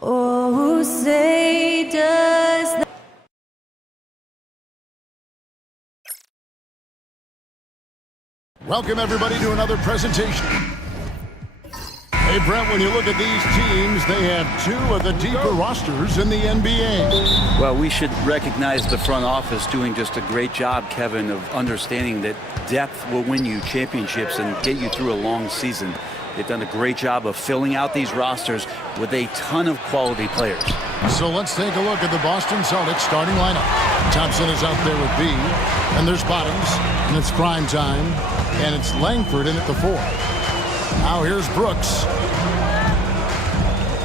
Oh, say does that. Welcome everybody to another presentation. Hey Brent, when you look at these teams, they have two of the deeper rosters in the NBA. Well, we should recognize the front office doing just a great job, Kevin, of understanding that depth will win you championships and get you through a long season. They've done a great job of filling out these rosters with a ton of quality players. So let's take a look at the Boston Celtics starting lineup. Thompson is out there with B, and there's Bottoms, and it's prime time, and it's Langford in at the 4. Now here's Brooks.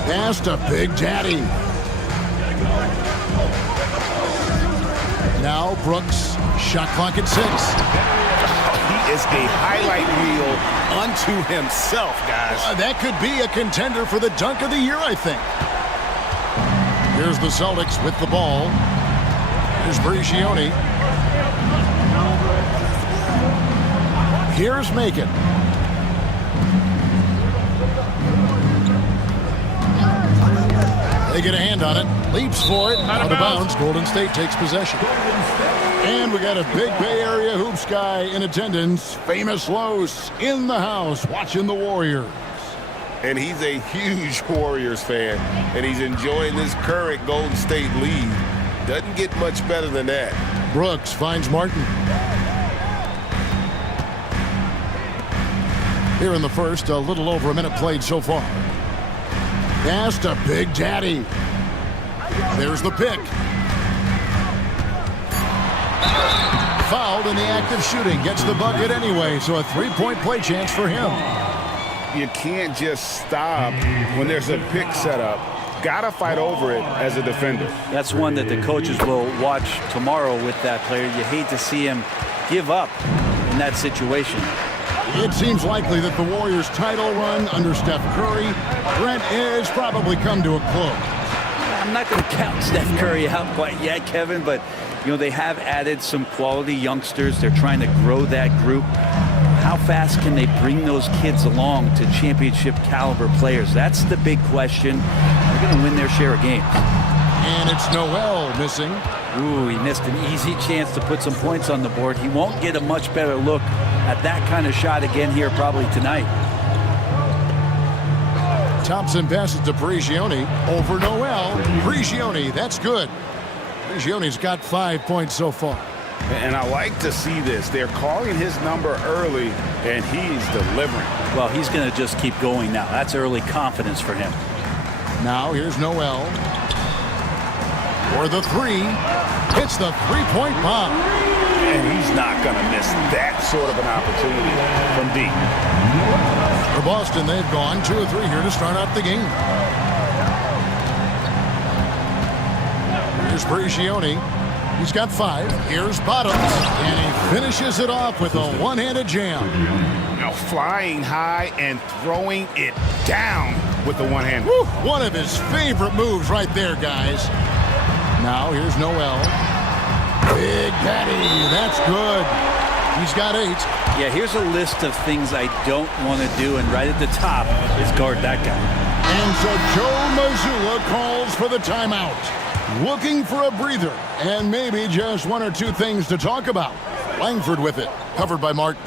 Pass to Big Daddy. Now Brooks, shot clock at 6. He is a highlight reel unto himself, guys. That could be a contender for the dunk of the year, I think. Here's the Celtics with the ball. Here's Brigioni. Here's Macon. They get a hand on it. Leaps for it. Out of bounds. Golden State takes possession. And we got a big Bay Area hoops guy in attendance. Famous Los in the house watching the Warriors. And he's a huge Warriors fan, and he's enjoying this current Golden State lead. Doesn't get much better than that. Brooks finds Martin. Here in the first, a little over a minute played so far. Pass to Big Daddy. There's the pick. Fouled in the act of shooting. Gets the bucket anyway, so a three-point play chance for him. You can't just stop when there's a pick set up. Gotta fight over it as a defender. That's one that the coaches will watch tomorrow with that player. You hate to see him give up in that situation. It seems likely that the Warriors' title run under Steph Curry, Brent, has probably come to a close. I'm not going to count Steph Curry out quite yet, Kevin, but you know they have added some quality youngsters. They're trying to grow that group. How fast can they bring those kids along to championship caliber players? That's the big question. They're going to win their share of games. And it's Noel missing. Ooh, he missed an easy chance to put some points on the board. He won't get a much better look at that kind of shot again here probably tonight. Thompson passes to Brigioni over Noel. Brigioni, that's good. Brigioni's got 5 points so far. And I like to see this. They're calling his number early, and he's delivering. Well, he's going to just keep going now. That's early confidence for him. Now here's Noel. For the 3. Hits the three-point bomb. And he's not going to miss that sort of an opportunity from deep. For Boston, they've gone 2 of 3 here to start out the game. Here's Brigioni. He's got 5. Here's Bottoms. And he finishes it off with a one-handed jam. Now flying high and throwing it down with the one hand. Woo, one of his favorite moves right there, guys. Now here's Noel. Big Daddy. That's good. He's got 8. Yeah, here's a list of things I don't want to do, and right at the top is guard that guy. And so Joe Mazzulla calls for the timeout. Looking for a breather and maybe just 1 or 2 things to talk about. Langford with it, covered by Martin.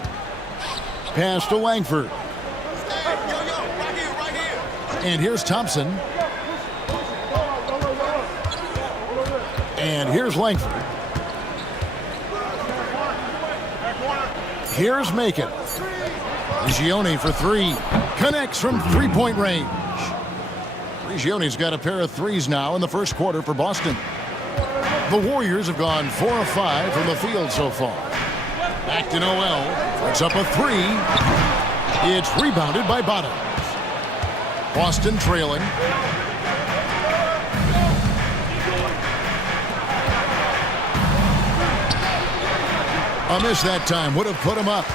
Pass to Langford. And here's Thompson. And here's Langford. Here's Macon. Brigioni for 3. Connects from three-point range. Brigioni's got a pair of 3s now in the first quarter for Boston. The Warriors have gone 4 of 5 from the field so far. Back to Noel. Puts up a 3. It's rebounded by Bottoms. Boston trailing. A miss that time would have put him up.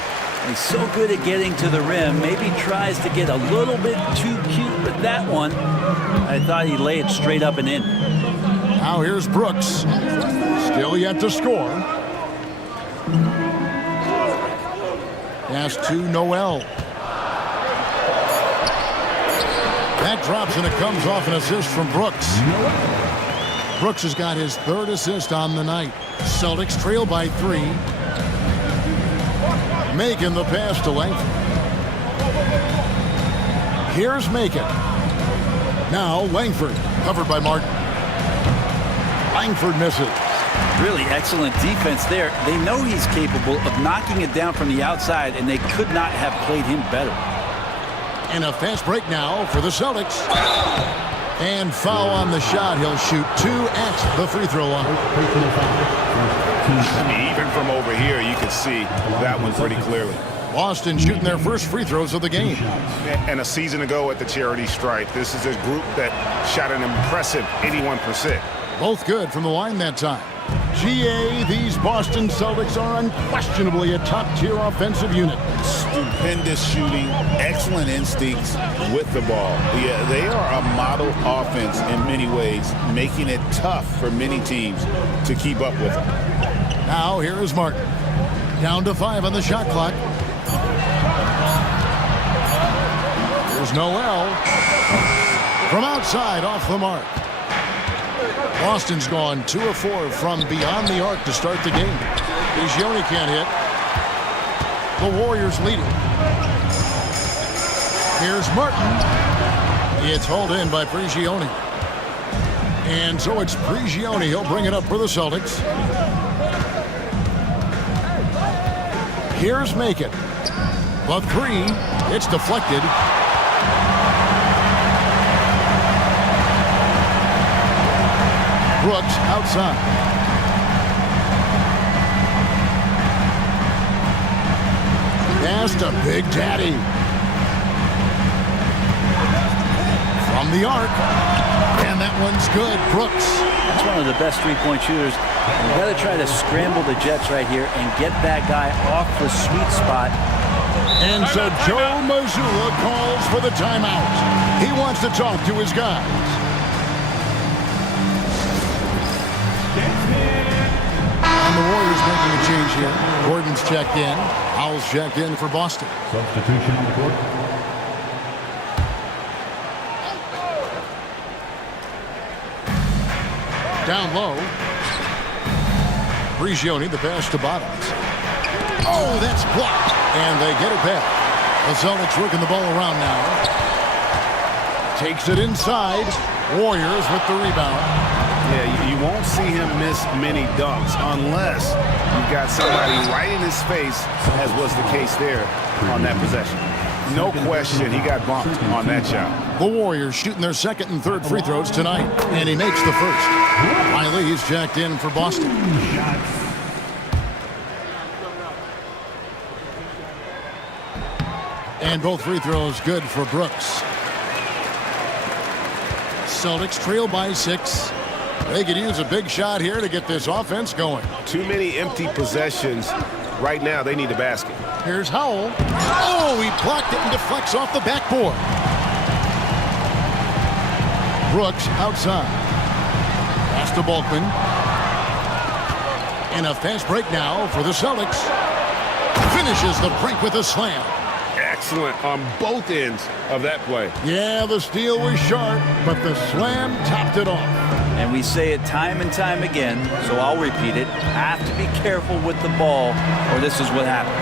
He's so good at getting to the rim. Maybe tries to get a little bit too cute with that one. I thought he'd lay it straight up and in. Now here's Brooks. Still yet to score. Pass to Noel. That drops and it comes off an assist from Brooks. Brooks has got his 3rd assist on the night. Celtics trail by 3. Making the pass to Langford. Here's Macon. Now Langford, covered by Martin. Langford misses. Really excellent defense there. They know he's capable of knocking it down from the outside, and they could not have played him better. And a fast break now for the Celtics. And foul on the shot. He'll shoot 2 at the free throw line. I mean, even from over here, you can see that one pretty clearly. Boston shooting their first free throws of the game. And a season ago at the charity stripe, this is a group that shot an impressive 81%. Both good from the line that time. GA, these Boston Celtics are unquestionably a top-tier offensive unit. Stupendous shooting, excellent instincts with the ball. Yeah, they are a model offense in many ways, making it tough for many teams to keep up with them. Now here is Martin. Down to 5 on the shot clock. Here's Noel. From outside, off the mark. Boston's gone 2 of 4 from beyond the arc to start the game. Prigioni can't hit. The Warriors leading. Here's Martin. It's hauled in by Prigioni. And so it's Prigioni. He'll bring it up for the Celtics. Here's Macon. The 3. It's deflected. Brooks outside. Pass to Big Daddy. From the arc. And that one's good. Brooks. That's one of the best three-point shooters. You've got to try to scramble the Jets right here and get that guy off the sweet spot. And so Joe Mazzulla calls for the timeout. He wants to talk to his guys. And the Warriors making a change here. Gordon's checked in. Howell's checked in for Boston. Substitution on the court. Down low. Prigioni, the pass to Bottoms. Oh, that's blocked. And they get it back. The Celtics working the ball around now. Takes it inside. Warriors with the rebound. Yeah, you won't see him miss many dunks unless you've got somebody right in his face, as was the case there on that possession. No question, he got bumped on that shot. The Warriors shooting their 2nd and 3rd free throws tonight, and he makes the first. Riley is jacked in for Boston. And both free throws good for Brooks. Celtics trail by 6. They could use a big shot here to get this offense going. Too many empty possessions. Right now, they need a basket. Here's Howell. Oh, he blocked it and deflects off the backboard. Brooks outside. Pass to Bulkman. And a fast break now for the Celtics. Finishes the break with a slam. Excellent on both ends of that play. Yeah, the steal was sharp, but the slam topped it off. And we say it time and time again, so I'll repeat it. Have to be careful with the ball, or this is what happens.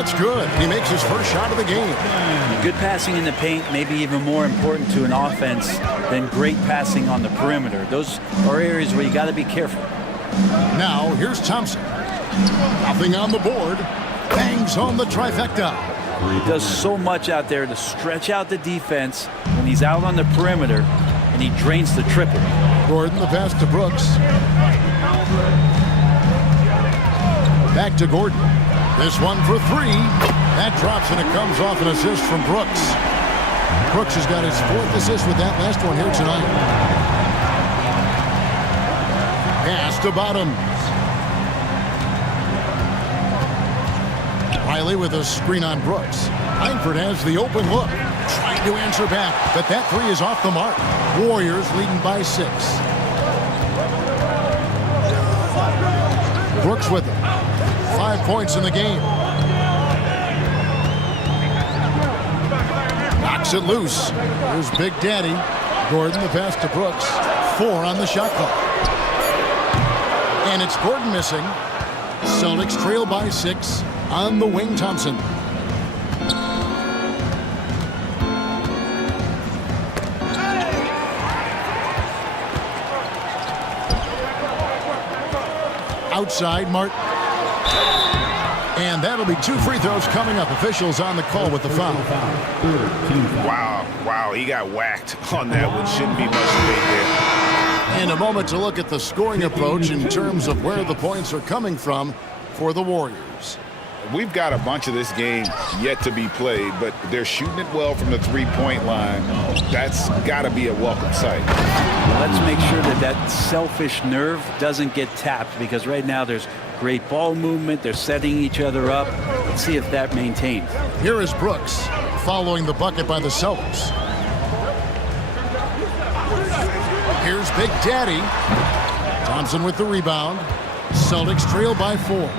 It's good. He makes his first shot of the game. Good passing in the paint may be even more important to an offense than great passing on the perimeter. Those are areas where you got to be careful. Now, here's Thompson. Nothing on the board. Bangs on the trifecta. He does so much out there to stretch out the defense when he's out on the perimeter, and he drains the triple. Gordon, the pass to Brooks. Back to Gordon. This one for 3. That drops and it comes off an assist from Brooks. Brooks has got his 4th assist with that last one here tonight. Pass to Bottoms. Riley with a screen on Brooks. Langford has the open look. Trying to answer back, but that 3 is off the mark. Warriors leading by 6. Brooks with them. 5 points in the game. Knocked Knocks it loose. Here's Big Daddy. Gordon, the pass to Brooks. 4 on the shot clock. And it's Gordon missing. Celtics trail by 6 on the wing. Thompson. Outside, Martin. And that'll be 2 free throws coming up. Officials on the call with the foul. Wow, he got whacked on that one. Shouldn't be much debate there. And a moment to look at the scoring approach in terms of where the points are coming from for the Warriors. We've got a bunch of this game yet to be played, but they're shooting it well from the three-point line. That's got to be a welcome sight. Let's make sure that that selfish nerve doesn't get tapped, because right now there's great ball movement. They're setting each other up. Let's see if that maintains. Here is Brooks following the bucket by the Celtics. Here's Big Daddy. Thompson with the rebound. Celtics trail by 4.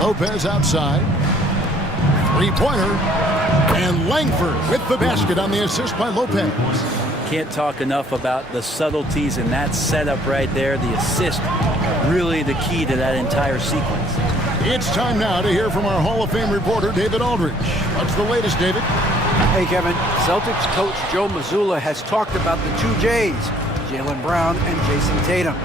Lopez outside. Three-pointer. And Langford with the basket on the assist by Lopez. Can't talk enough about the subtleties in that setup right there. The assist, really the key to that entire sequence. It's time now to hear from our Hall of Fame reporter, David Aldridge. What's the latest, David? Hey, Kevin. Celtics coach Joe Mazzulla has talked about the 2 J's, Jaylen Brown and Jason Tatum.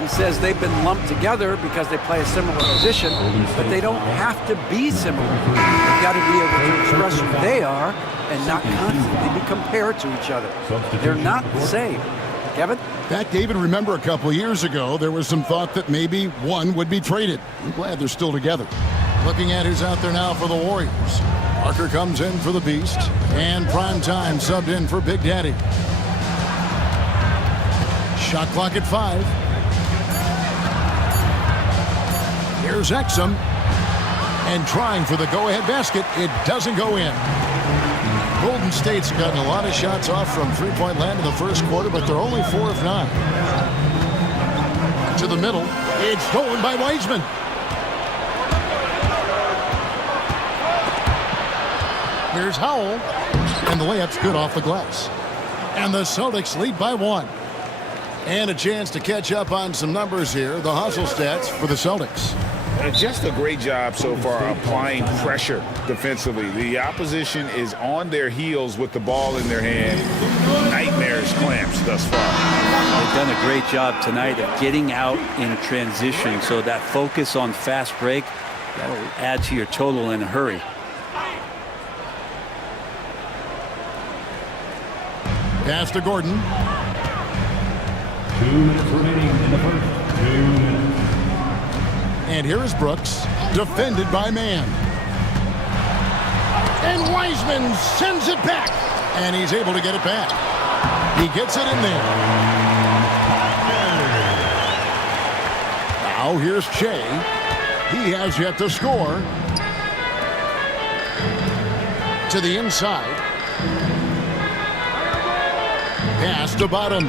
He says they've been lumped together because they play a similar position, but they don't have to be similar. They've got to be able to express who they are and not constantly be compared to each other. They're not the same. Kevin? Back, David, remember a couple years ago, there was some thought that maybe one would be traded. I'm glad they're still together. Looking at who's out there now for the Warriors. Parker comes in for the Beast, and Prime Time subbed in for Big Daddy. Shot clock at 5. Here's Exum, and trying for the go-ahead basket. It doesn't go in. Golden State's gotten a lot of shots off from three-point land in the first quarter, but they're only 4 of 9. To the middle. It's stolen by Wiseman. Here's Howell, and the layup's good off the glass. And the Celtics lead by 1. And a chance to catch up on some numbers here. The hustle stats for the Celtics. Just a great job so far applying pressure defensively. The opposition is on their heels with the ball in their hand. Nightmarish clamps thus far. They've done a great job tonight of getting out in transition, so that focus on fast break, that'll add to your total in a hurry. Pass to Gordon. 2 minutes remaining in the first. 2 minutes. And here is Brooks, defended by Mann. And Wiseman sends it back. And he's able to get it back. He gets it in there. Now here's Shea. He has yet to score. To the inside. Pass to Bottoms.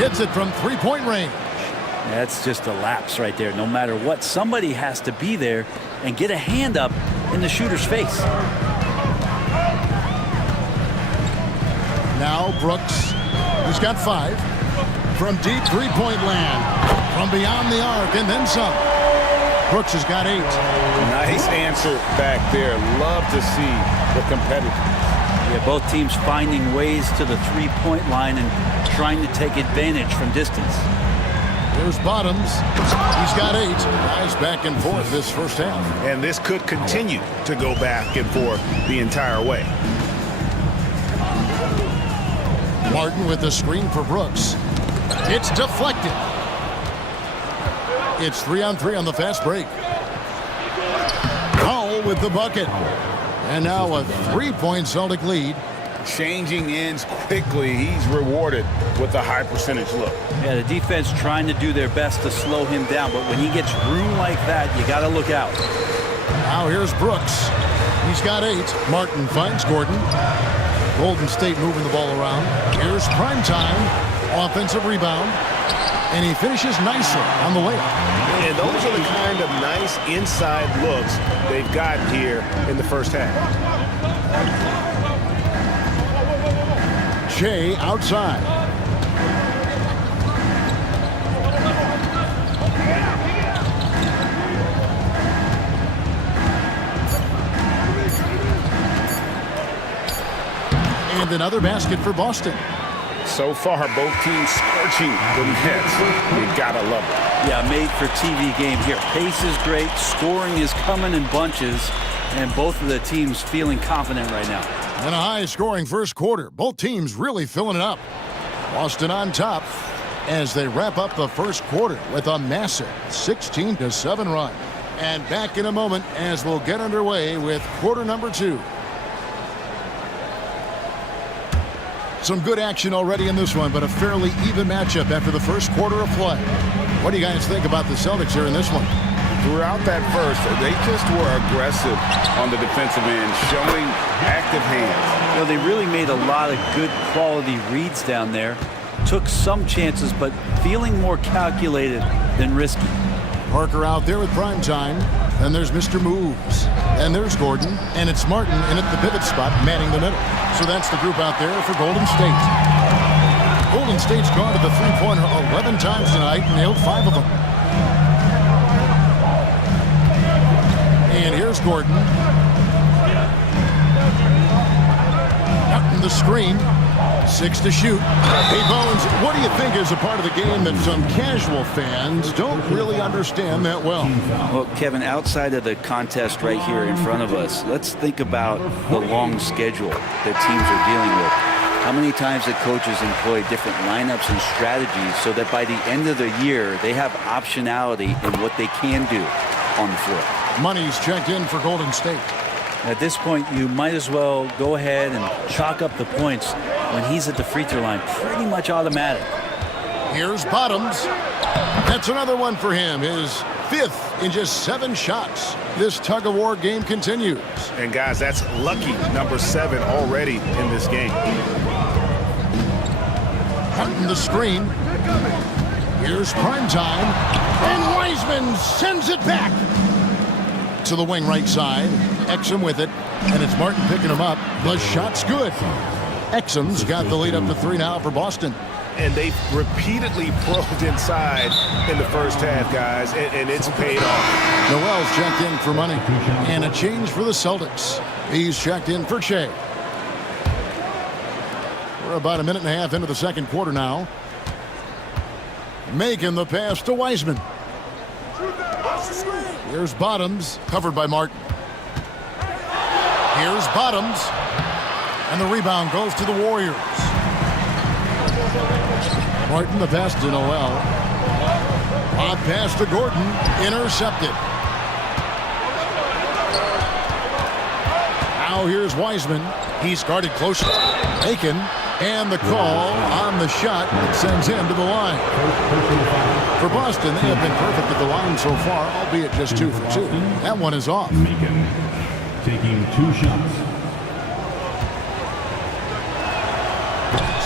Hits it from three-point range. That's just a lapse right there. No matter what, somebody has to be there and get a hand up in the shooter's face. Now Brooks, he's got 5. From deep three-point land. From beyond the arc and then some. Brooks has got 8. Nice answer back there. Love to see the competitiveness. Yeah, both teams finding ways to the three-point line and trying to take advantage from distance. There's Bottoms. He's got 8. Nice back and forth this first half. And this could continue to go back and forth the entire way. Martin with the screen for Brooks. It's deflected. It's 3-on-3 on the fast break. Howell with the bucket. And now a 3-point Celtic lead. Changing ends quickly. He's rewarded with a high percentage look. Yeah, the defense trying to do their best to slow him down, but when he gets room like that, you got to look out. Now here's Brooks. He's got 8. Martin finds Gordon. Golden State moving the ball around. Here's Prime Time. Offensive rebound. And he finishes nicely on the layup. And those are the kind of nice inside looks they've gotten here in the first half. Shea outside. And another basket for Boston. So far, both teams scorching the nets. You gotta love it. Yeah, made for TV game here. Pace is great. Scoring is coming in bunches. And both of the teams feeling confident right now. And a high-scoring first quarter. Both teams really filling it up. Boston on top as they wrap up the first quarter with a massive 16-7 run. And back in a moment as we'll get underway with quarter number 2. Some good action already in this one, but a fairly even matchup after the first quarter of play. What do you guys think about the Celtics here in this one? Throughout that first, they just were aggressive on the defensive end, showing active hands. You know, they really made a lot of good quality reads down there. Took some chances, but feeling more calculated than risky. Parker out there with prime time. Then there's Mr. Moves. And there's Gordon. And it's Martin in at the pivot spot, manning the middle. So that's the group out there for Golden State. Golden State's gone to the three-pointer 11 times tonight, nailed 5 of them. And here's Gordon. Out in the screen. 6 to shoot. Hey, Bones, what do you think is a part of the game that some casual fans don't really understand that well? Well, Kevin, outside of the contest right here in front of us, let's think about the long schedule that teams are dealing with. How many times the coaches employ different lineups and strategies so that by the end of the year, they have optionality in what they can do on the floor. Money's checked in for Golden State. At this point, you might as well go ahead and chalk up the points when he's at the free throw line. Pretty much automatic. Here's Bottoms. That's another one for him. His 5th in just 7 shots. This tug-of-war game continues. And guys, that's lucky number 7 already in this game. Hunting the screen. Here's prime time. And Wiseman sends it back to the wing right side. Exum with it. And it's Martin picking him up. The shot's good. Exum's got the lead up to 3 now for Boston. And they've repeatedly probed inside in the first half, guys, and it's paid off. Noel's checked in for money. And a change for the Celtics. He's checked in for Shea. We're about a minute and a half into the second quarter now. Making the pass to Wiseman. Here's Bottoms, covered by Martin. Here's Bottoms. And the rebound goes to the Warriors. Martin the pass to Noel. Odd pass to Gordon. Intercepted. Now here's Wiseman. He's guarded closely. Aiken. And the call on the shot that sends him to the line. For Boston, they have been perfect at the line so far, albeit just 2 for 2. That one is off. Macon taking 2 shots.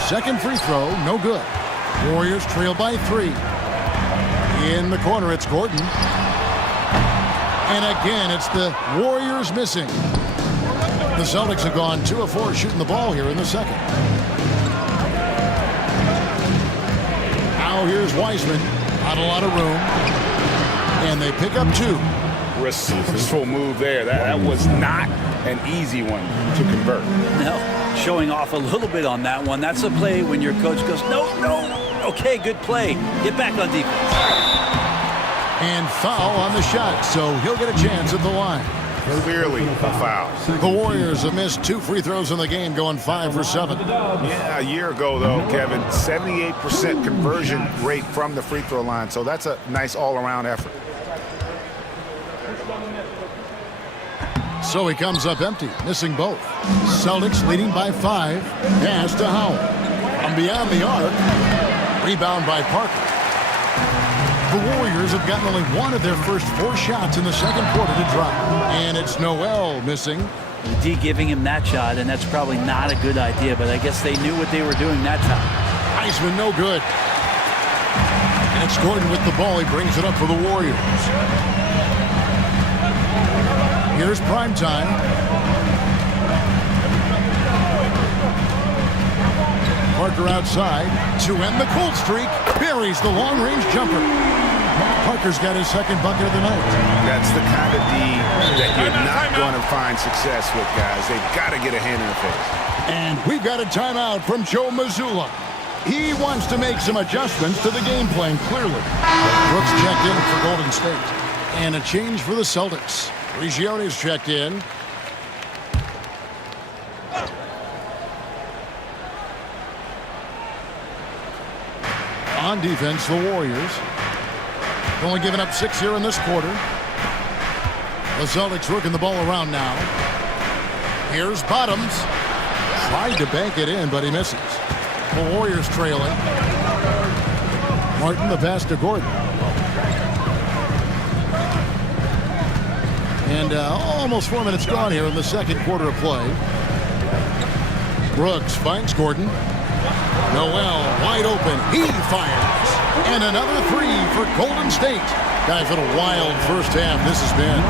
Second free throw, no good. Warriors trail by 3. In the corner, it's Gordon. And again, it's the Warriors missing. The Celtics have gone 2 of 4 shooting the ball here in the second. Now here's Wiseman. Not a lot of room. And they pick up 2. Resourceful move there. That was not an easy one to convert. No, showing off a little bit on that one. That's a play when your coach goes, no. Okay, good play. Get back on defense. And foul on the shot, so he'll get a chance at the line. Clearly a foul. The Warriors have missed 2 free throws in the game, going 5 for 7. Yeah, a year ago, though, Kevin, 78% conversion rate from the free throw line. So that's a nice all-around effort. So he comes up empty, missing both. Celtics leading by 5. Pass to Howell. From beyond the arc. Rebound by Parker. The Warriors have gotten only 1 of their first 4 shots in the second quarter to drop. And it's Noel missing. The D giving him that shot, and that's probably not a good idea, but I guess they knew what they were doing that time. Wiseman no good. And it's Gordon with the ball. He brings it up for the Warriors. Here's prime time. Parker outside to end the cold streak. Buries the long-range jumper. Parker's got his second bucket of the night. That's the kind of D that you're not going to find success with, guys. They've got to get a hand in the face. And we've got a timeout from Joe Mazzulla. He wants to make some adjustments to the game plan, clearly. Brooks checked in for Golden State. And a change for the Celtics. Regione's checked in. On defense, the Warriors. Only giving up 6 here in this quarter. The Celtics working the ball around now. Here's Bottoms. Tried to bank it in, but he misses. The Warriors trailing. Martin the pass to Gordon. And almost 4 minutes gone here in the second quarter of play. Brooks finds Gordon. Noel wide open. He fires. And another three for Golden State. Guys, what a wild first half this has been.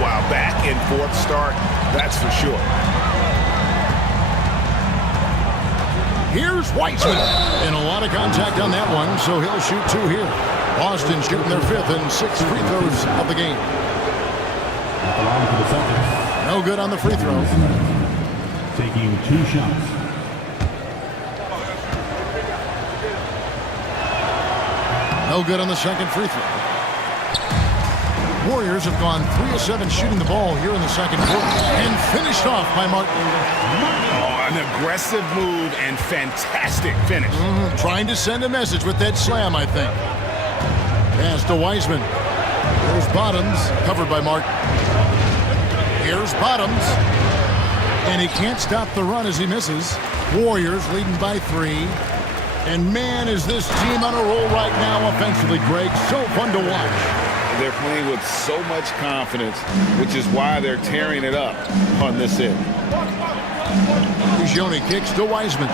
Wow, back and forth start, that's for sure. Here's Wiseman. And a lot of contact on that one, so he'll shoot 2 here. Boston shooting their 5th and 6th free throws of the game. No good on the free throw. Taking 2 shots. No good on the second free throw. Warriors have gone 3 of 7 shooting the ball here in the second quarter. And finished off by Martin. Oh, an aggressive move and fantastic finish. Trying to send a message with that slam, I think. Pass to Wiseman. Here's Bottoms, covered by Martin. Here's Bottoms. And he can't stop the run as he misses. Warriors leading by 3. And man, is this team on a roll right now offensively, Greg. So fun to watch. They're playing with so much confidence, which is why they're tearing it up on this end. Regione kicks to Wiseman.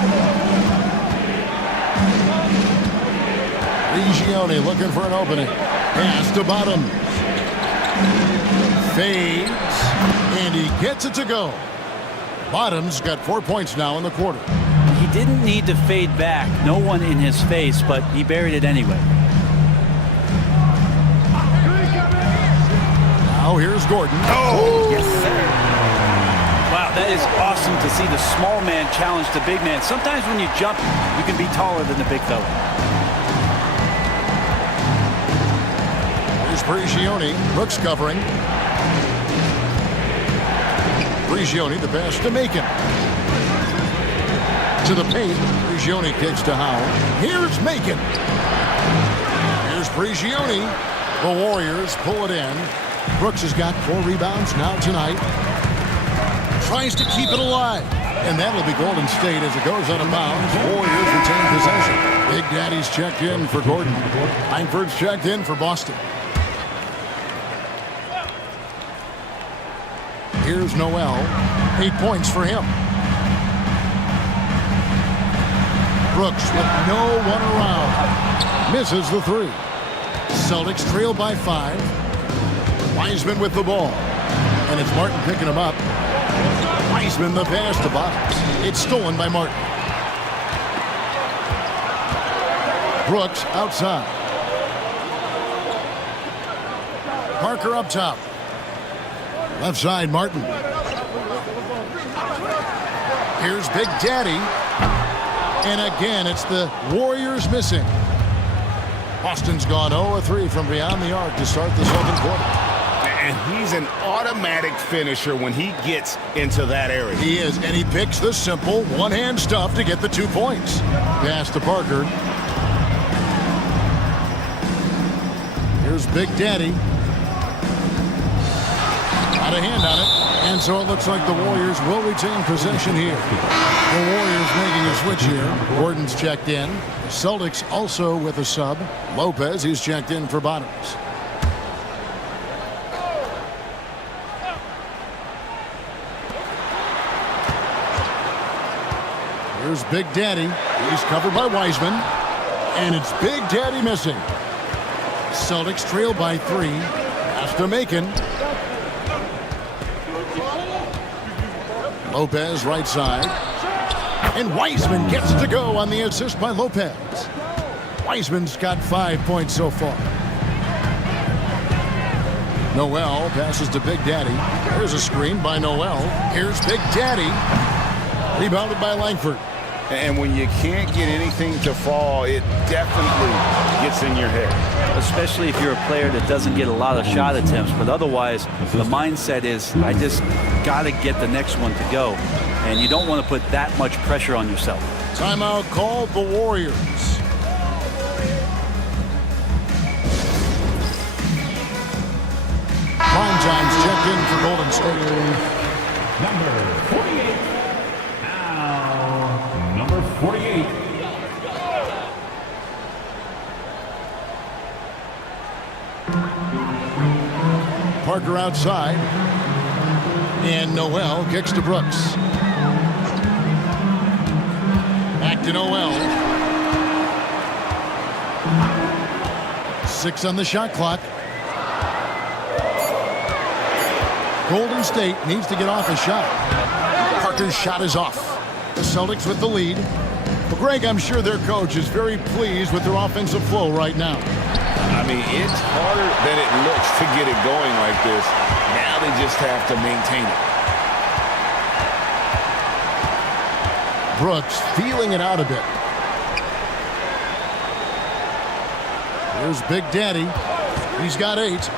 Regione looking for an opening. Pass to Bottoms. Fades. And he gets it to go. Bottoms got 4 points now in the quarter. He didn't need to fade back. No one in his face, but he buried it anyway. Now here's Gordon. Oh, yes, sir. Wow, that is awesome to see the small man challenge the big man. Sometimes when you jump, you can be taller than the big fella. Here's Regione. Brooks covering. Regione, the pass to Macon. To the paint. Regione kicks to Howe. Here's Macon. Here's Regione. The Warriors pull it in. Brooks has got 4 rebounds now tonight. Tries to keep it alive. And that'll be Golden State as it goes out of bounds. Warriors retain possession. Big Daddy's checked in for Gordon. Langford's checked in for Boston. Here's Noel. 8 points for him. Brooks with no one around. Misses the 3. Celtics trail by 5. Wiseman with the ball. And it's Martin picking him up. Wiseman the pass to Bottoms. It's stolen by Martin. Brooks outside. Parker up top. Left side, Martin. Here's Big Daddy. And again, it's the Warriors missing. Boston's gone 0-3 from beyond the arc to start the second quarter. And he's an automatic finisher when he gets into that area. He is, and he picks the simple one-hand stuff to get the 2 points. Pass to Parker. Here's Big Daddy. Got a hand on it. And so it looks like the Warriors will retain possession here. The Warriors making a switch here. Gordon's checked in. Celtics also with a sub. Lopez, he's checked in for Bottoms. Here's Big Daddy. He's covered by Wiseman. And it's Big Daddy missing. Celtics trail by 3. Pass to Macon. Lopez right side. And Wiseman gets it to go on the assist by Lopez. Wiseman's got 5 points so far. Noel passes to Big Daddy. There's a screen by Noel. Here's Big Daddy. Rebounded by Langford. And when you can't get anything to fall, it definitely gets in your head. Especially if you're a player that doesn't get a lot of shot attempts. But otherwise, the mindset is, I just got to get the next one to go. And you don't want to put that much pressure on yourself. Timeout called the Warriors. Prime time's checked in for Golden State. Number 48. Now, number 48. Parker outside. And Noel kicks to Brooks. Back to Noel. 6 on the shot clock. Golden State needs to get off a shot. Parker's shot is off. The Celtics with the lead. Well, Greg, I'm sure their coach is very pleased with their offensive flow right now. I mean, it's harder than it looks to get it going like this. Now they just have to maintain it. Brooks feeling it out a bit. Here's Big Daddy. He's got 8.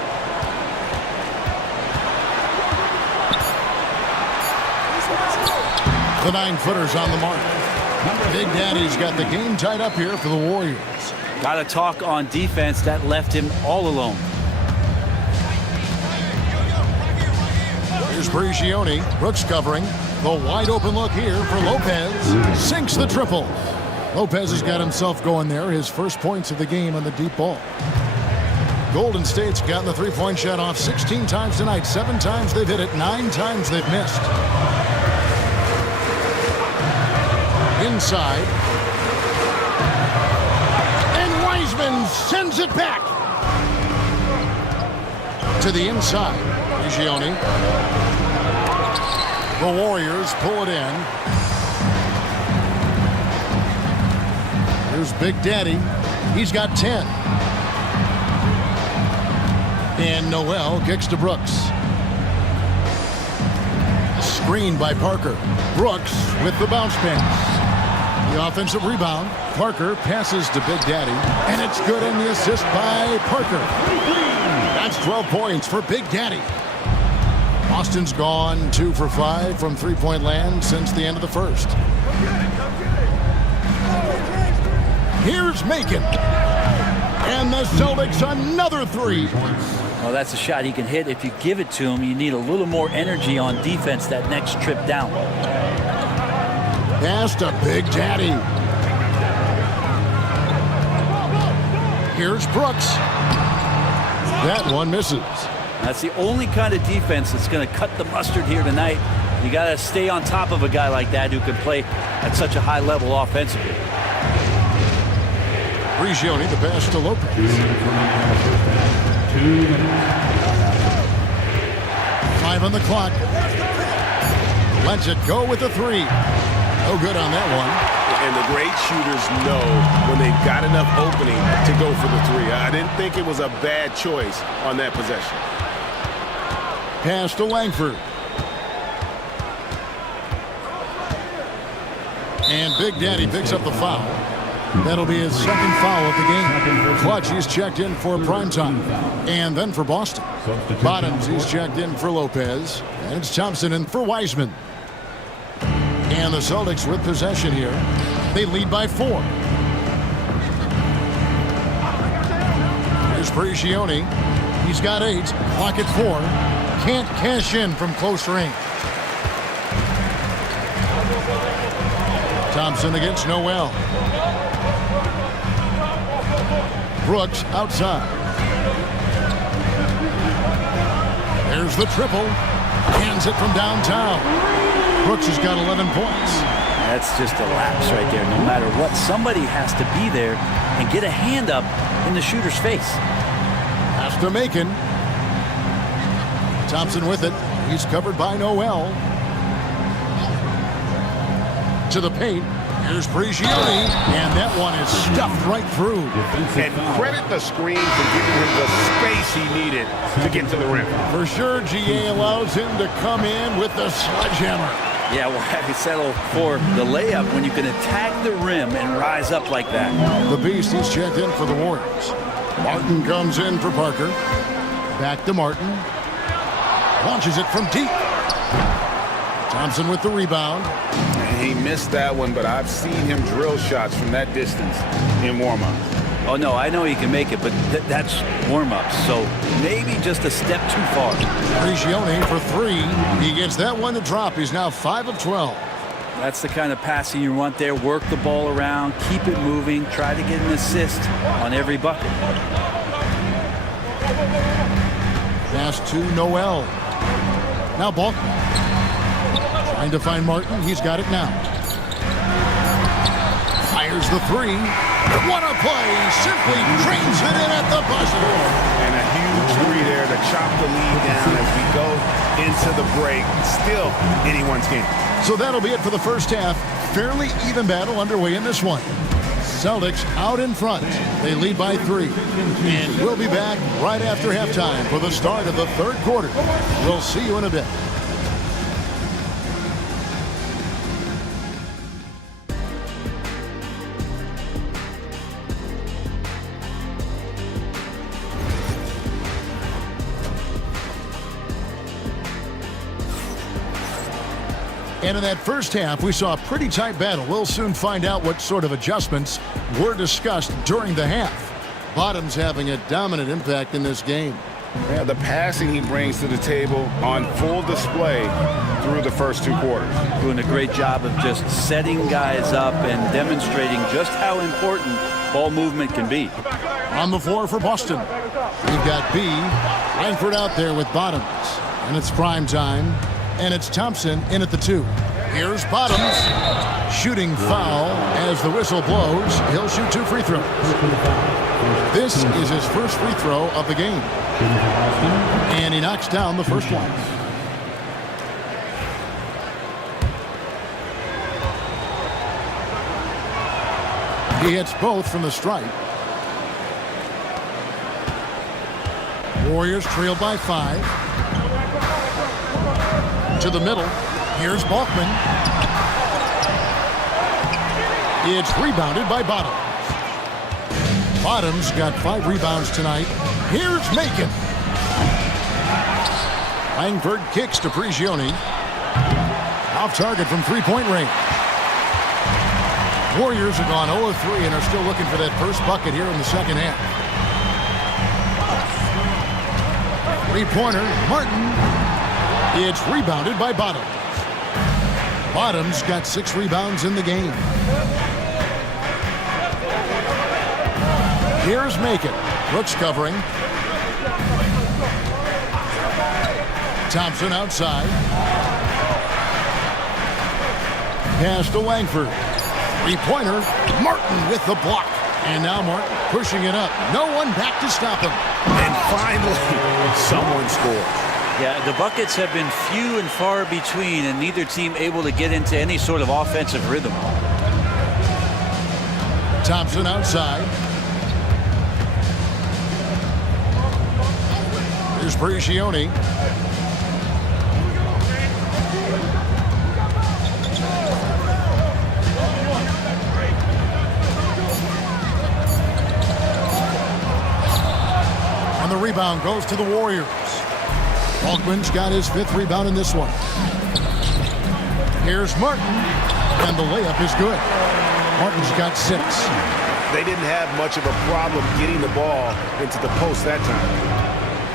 The 9-footer's on the mark. Big Daddy's got the game tied up here for the Warriors. Got to talk on defense that left him all alone. Here's Prigioni. Brooks covering. The wide open look here for Lopez. Sinks the triple. Lopez has got himself going there. His first points of the game on the deep ball. Golden State's gotten the three-point shot off 16 times tonight. 7 times they've hit it. 9 times they've missed. Inside. And Wiseman sends it back. To the inside. Prigioni. The Warriors pull it in. Here's Big Daddy. He's got 10. And Noel kicks to Brooks. Screen by Parker. Brooks with the bounce pass. The offensive rebound. Parker passes to Big Daddy. And it's good in the assist by Parker. That's 12 points for Big Daddy. Boston's gone 2 for 5 from three-point land since the end of the first. Here's Macon. And the Celtics another 3. Well, that's a shot he can hit. If you give it to him, you need a little more energy on defense that next trip down. Pass to Big Daddy. Here's Brooks. That one misses. That's the only kind of defense that's going to cut the mustard here tonight. You got to stay on top of a guy like that who can play at such a high level offensively. Prigioni, the pass to Lopez. 5 on the clock. Lets it go with the 3. No good on that one. And the great shooters know when they've got enough opening to go for the 3. I didn't think it was a bad choice on that possession. Pass to Langford. And Big Daddy picks up the foul. That'll be his second foul of the game. Clutch, he's checked in for primetime. And then for Boston. Bottoms, he's checked in for Lopez. And it's Thompson in for Wiseman. And the Celtics with possession here. They lead by 4. Here's Prigioni. He's got 8. Clock at 4. Can't cash in from close range. Thompson against Noel. Brooks outside. There's the triple. Hands it from downtown. Brooks has got 11 points. That's just a lapse right there. No matter what, somebody has to be there and get a hand up in the shooter's face. Pass to Macon. Thompson with it. He's covered by Noel. To the paint. Here's Prigioni, and that one is stuffed right through. And credit the screen for giving him the space he needed to get to the rim. For sure, GA allows him to come in with the sledgehammer. Yeah, well, how do you settle for the layup when you can attack the rim and rise up like that? The Beast, he's checked in for the Warriors. Martin comes in for Parker. Back to Martin. Launches it from deep. Thompson with the rebound. He missed that one, but I've seen him drill shots from that distance in warm-up. Oh, no, I know he can make it, but that's warm-ups, so maybe just a step too far. Prigioni for three. He gets that one to drop. He's now 5 of 12. That's the kind of passing you want there. Work the ball around, keep it moving, try to get an assist on every bucket. Pass to Noel. Now Balkman. Trying to find Martin. He's got it now. Fires the three. What a play. Simply drains it in at the buzzer. And a huge three there to chop the lead down as we go into the break. Still anyone's game. So that'll be it for the first half. Fairly even battle underway in this one. Celtics out in front. They lead by 3. And we'll be back right after halftime for the start of the third quarter. We'll see you in a bit. And in that first half, we saw a pretty tight battle. We'll soon find out what sort of adjustments were discussed during the half. Bottom's having a dominant impact in this game. Yeah, the passing he brings to the table on full display through the first 2 quarters. Doing a great job of just setting guys up and demonstrating just how important ball movement can be. On the floor for Boston, we've got B. Langford out there with Bottoms. And it's prime time. And it's Thompson in at the 2. Here's Bottoms. Shooting foul as the whistle blows. He'll shoot 2 free throws. This is his first free throw of the game. And he knocks down the first one. He hits both from the stripe. Warriors trail by 5. To the middle. Here's Balkman. It's rebounded by Bottoms. Bottoms got 5 rebounds tonight. Here's Macon. Langford kicks to Prigioni. Off target from 3-point range. Warriors have gone 0 of 3 and are still looking for that first bucket here in the second half. 3-pointer, Martin. It's rebounded by Bottoms. Bottoms got 6 rebounds in the game. Here's Macon. Brooks covering. Thompson outside. Pass to Langford. 3-pointer. Martin with the block. And now Martin pushing it up. No one back to stop him. And finally, someone scores. Yeah, the buckets have been few and far between, and neither team able to get into any sort of offensive rhythm. Thompson outside. Here's Prigioni. And the rebound goes to the Warriors. Balkman's got his 5th rebound in this one. Here's Martin, and the layup is good. Martin's got 6. They didn't have much of a problem getting the ball into the post that time.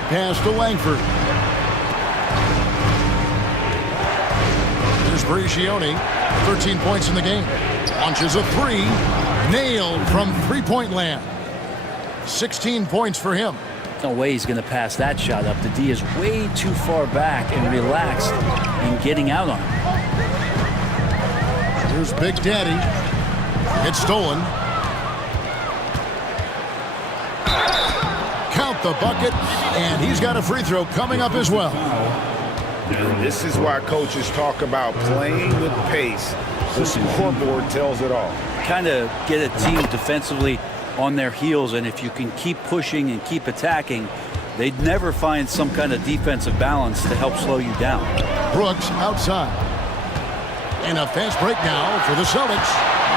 Pass to Langford. Here's Prigioni, 13 points in the game. Launches a 3, nailed from 3-point land. 16 points for him. No way he's going to pass that shot up. The D is way too far back and relaxed in getting out on it. Here's Big Daddy. It's stolen. Count the bucket, and he's got a free throw coming up as well. And this is why coaches talk about playing with pace The scoreboard tells it all. Kind of get a team defensively on their heels, and if you can keep pushing and keep attacking, they'd never find some kind of defensive balance to help slow you down. Brooks outside. And a fast break now for the Celtics.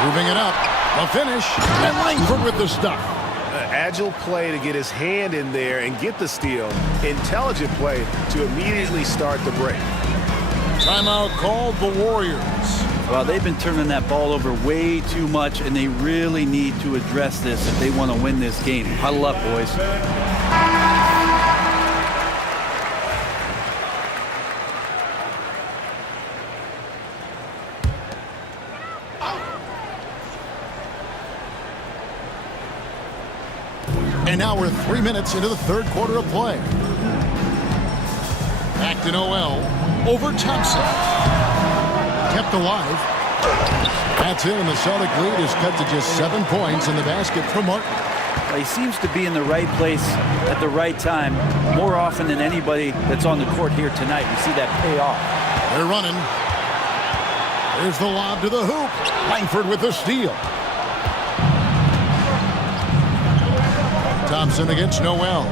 Moving it up. A finish. And Langford with the stuff. Agile play to get his hand in there and get the steal. Intelligent play to immediately start the break. Timeout called the Warriors. Well, they've been turning that ball over way too much, and they really need to address this if they want to win this game. Huddle up, boys. And now we're 3 minutes into the third quarter of play. Back to Noel. Over Thompson. Kept alive. That's it, and the Celtic lead is cut to just 7 points in the basket for Martin. Well, he seems to be in the right place at the right time more often than anybody that's on the court here tonight. We see that pay off. They're running. There's the lob to the hoop. Langford with the steal. Thompson against Noel.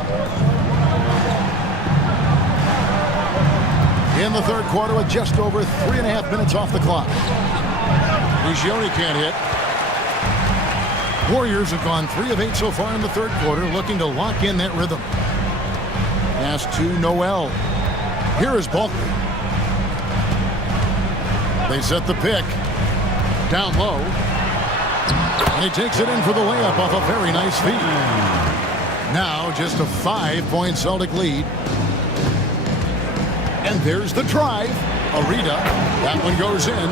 In the third quarter with just over 3.5 minutes off the clock. Prigioni can't hit. Warriors have gone 3 of 8 so far in the third quarter, looking to lock in that rhythm. Pass to Noel. Here is Balky. They set the pick. Down low. And he takes it in for the layup off a very nice feed. Now just a 5-point Celtic lead. And there's the drive. Arita. That one goes in.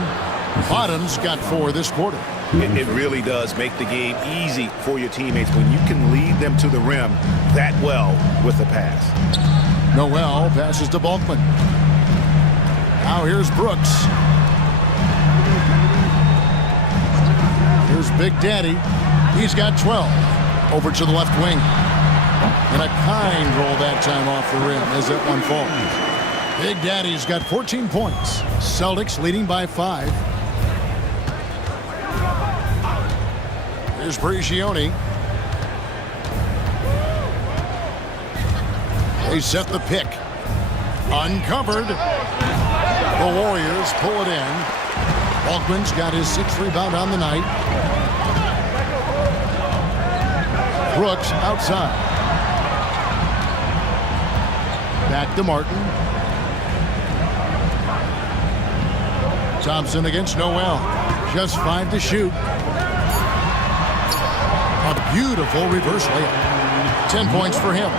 Bottoms got 4 this quarter. It really does make the game easy for your teammates when you can lead them to the rim that well with the pass. Noel passes to Balkman. Now here's Brooks. Here's Big Daddy. He's got 12. Over to the left wing. And a kind roll that time off the rim as that one falls. Big Daddy's got 14 points. Celtics leading by 5. Here's Prigioni. They set the pick. Uncovered. The Warriors pull it in. Balkman's got his 6th rebound on the night. Brooks outside. Back to Martin. Thompson against Noel. Just 5 to shoot. A beautiful reverse layup. 10 points for him.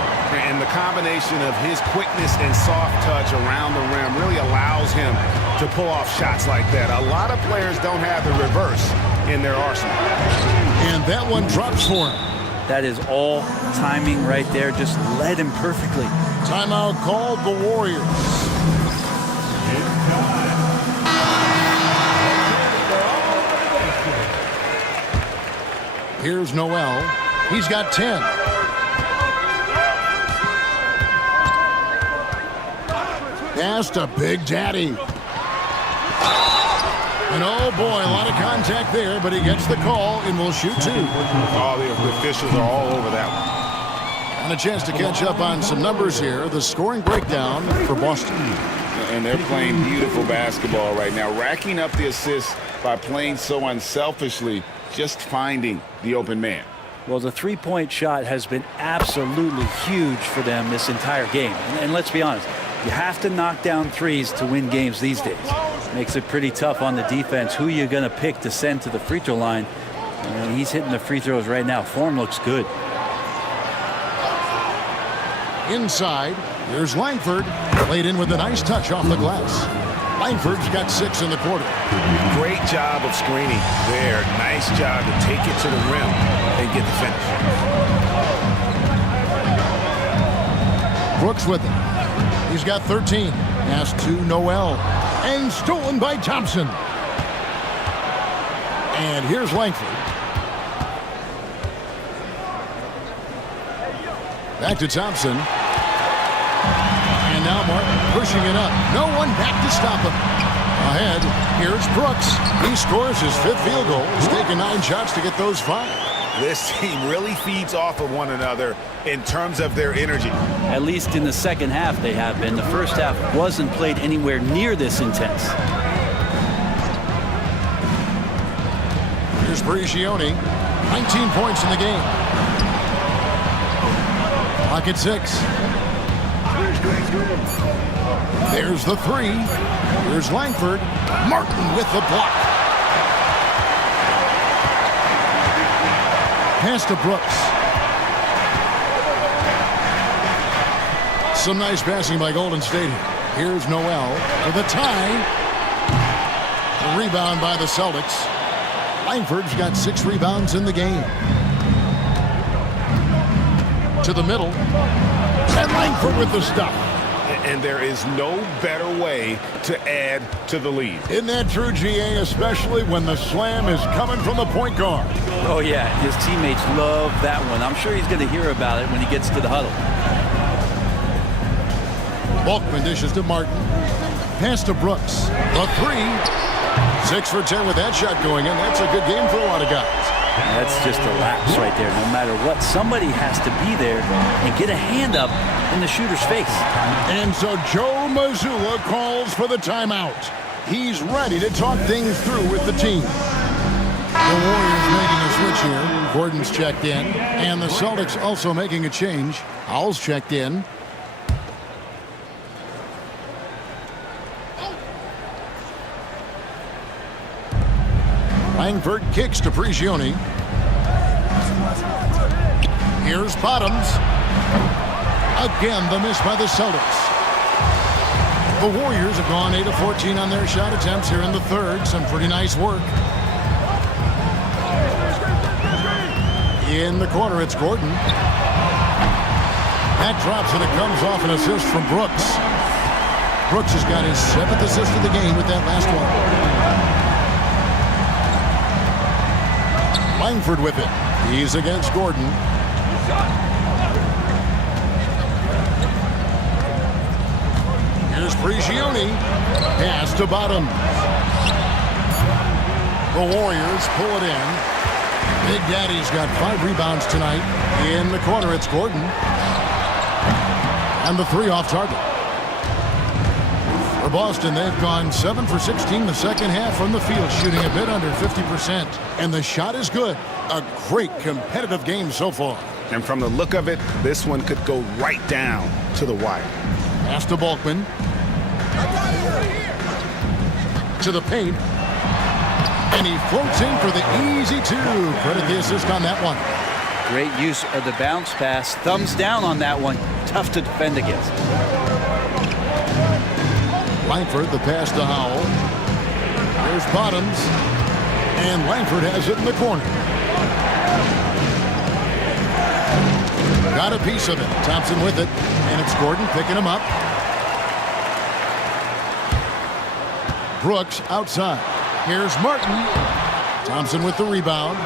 And the combination of his quickness and soft touch around the rim really allows him to pull off shots like that. A lot of players don't have the reverse in their arsenal. And that one drops for him. That is all timing right there. Just led him perfectly. Timeout called the Warriors. Here's Noel. He's got 10. Pass to Big Daddy. And oh boy, a lot of contact there, but he gets the call and will shoot 2. All the officials are all over that one. And a chance to catch up on some numbers here. The scoring breakdown for Boston. And they're playing beautiful basketball right now, racking up the assists by playing so unselfishly, just finding the open man. Well, the three-point shot has been absolutely huge for them this entire game. And let's be honest, you have to knock down threes to win games these days. Makes it pretty tough on the defense. Who are you going to pick to send to the free throw line? He's hitting the free throws right now. Form looks good. Inside, here's Langford. Laid in with a nice touch off the glass. Langford's got 6 in the quarter. Great job of screening there. Nice job to take it to the rim and get the finish. Brooks with it. He's got 13. Pass to Noel. And stolen by Thompson. And here's Langford. Back to Thompson. And now Martin pushing it up. No one back to stop him. Ahead, here's Brooks. He scores his 5th field goal. He's taken 9 shots to get those 5. This team really feeds off of one another in terms of their energy. At least in the second half they have been. The first half wasn't played anywhere near this intense. Here's Prigioni. 19 points in the game. Pocket 6. There's the 3. Here's Langford. Martin with the block. Pass to Brooks. Some nice passing by Golden State. Here's Noel for the tie. The rebound by the Celtics. Langford's got 6 rebounds in the game. To the middle. And Langford with the stop. And there is no better way to add to the lead. Isn't that true, GA, especially when the slam is coming from the point guard? Oh, yeah, his teammates love that one. I'm sure he's going to hear about it when he gets to the huddle. Balkman dishes to Martin. Pass to Brooks. The 3. 6 for 10 with that shot going in. That's a good game for a lot of guys. That's just a lapse right there. No matter what, somebody has to be there and get a hand up in the shooter's face. And so Joe Mazzulla calls for the timeout. He's ready to talk things through with the team. The Warriors making a switch here. Gordon's checked in. And the Celtics also making a change. Howell's checked in. Langford kicks to Prigioni. Here's Bottoms. Again, the miss by the Celtics. The Warriors have gone 8 of 14 on their shot attempts here in the 3rd. Some pretty nice work. In the corner, it's Gordon. That drops and it comes off an assist from Brooks. Brooks has got his 7th assist of the game with that last one. Langford with it. He's against Gordon. Here's Prigioni. Pass to Bottom. The Warriors pull it in. Big Daddy's got 5 rebounds tonight. In the corner, it's Gordon. And the 3 off target. For Boston, they've gone 7 for 16 the second half from the field, shooting a bit under 50%. And the shot is good. A great competitive game so far. And from the look of it, this one could go right down to the wire. Pass to Balkman. To the paint. And he floats in for the easy 2. Credit the assist on that one. Great use of the bounce pass. Thumbs down on that one. Tough to defend against. Langford, the pass to Howell. There's Bottoms. And Langford has it in the corner. Got a piece of it. Thompson with it. And it's Gordon picking him up. Brooks outside. Here's Martin. Thompson with the rebound.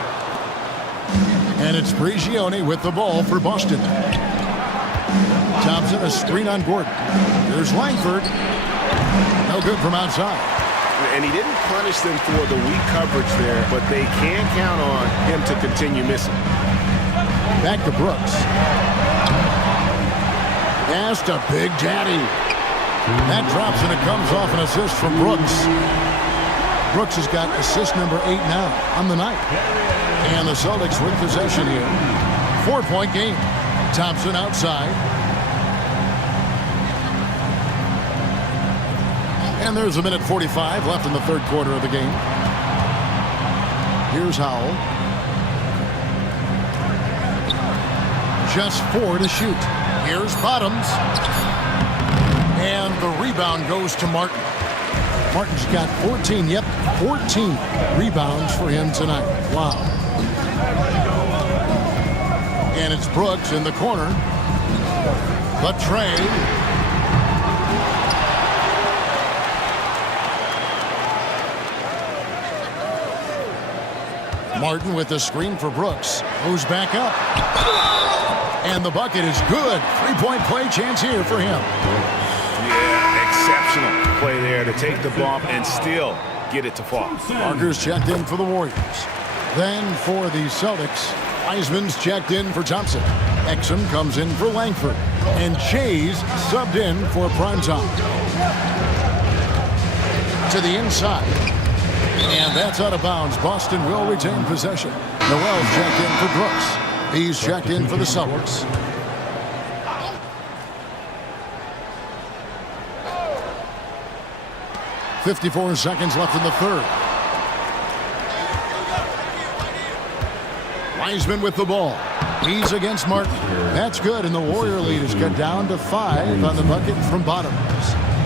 And it's Prigioni with the ball for Boston. Thompson, a screen on Gordon. Here's Langford. No good from outside. And he didn't punish them for the weak coverage there, but they can count on him to continue missing. Back to Brooks. Pass to Big Daddy. That drops and it comes off an assist from Brooks. Brooks has got assist number 8 now on the night. And the Celtics with possession here. 4-point game. Thompson outside. And there's a minute 45 left in the 3rd quarter of the game. Here's Howell. Just 4 to shoot. Here's Bottoms. And the rebound goes to Martin. Martin's got 14, 14 rebounds for him tonight. Wow. And it's Brooks in the corner. The trade. Martin with the screen for Brooks. Goes back up. And the bucket is good. 3-point play chance here for him. Yeah, Exceptional play there to take the bump and still get it to fall. Parker's checked in for the Warriors. Then for the Celtics, Wiseman's checked in for Thompson. Exum comes in for Langford. And Chase subbed in for Primetime. To the inside. And that's out of bounds. Boston will retain possession. Noel's checked in for Brooks. He's checked in for the Celtics. .54 seconds left in the third. Wiseman with the ball. He's against Martin. That's good, and the Warrior lead is cut down to 5 on the bucket from Bottoms.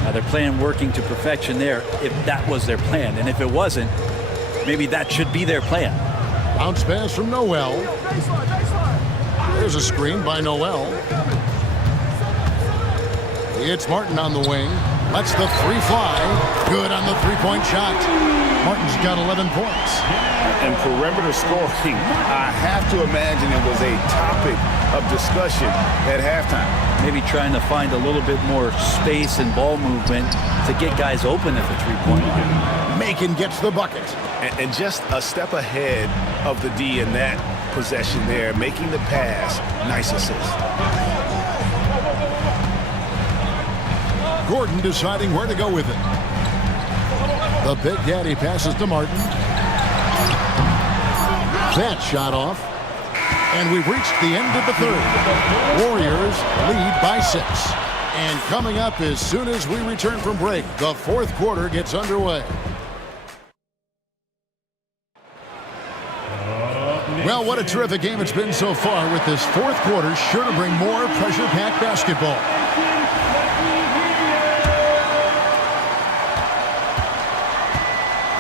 Now their plan working to perfection there, if that was their plan. And if it wasn't, maybe that should be their plan. Bounce pass from Noel. There's a screen by Noel. It's Martin on the wing. Lets the three fly. Good on the three-point shot. Martin's got 11 points. And perimeter scoring, I have to imagine it was a topic of discussion at halftime. Maybe trying to find a little bit more space and ball movement to get guys open at the three-point line. Macon gets the bucket. And just a step ahead of the D in that possession there, making the pass. Nice assist. Gordon deciding where to go with it. The Big Daddy passes to Martin. That shot off. And we've reached the end of the third. Warriors lead by 6. And coming up as soon as we return from break, the fourth quarter gets underway. Well, what a terrific game it's been so far, with this fourth quarter sure to bring more pressure-packed basketball.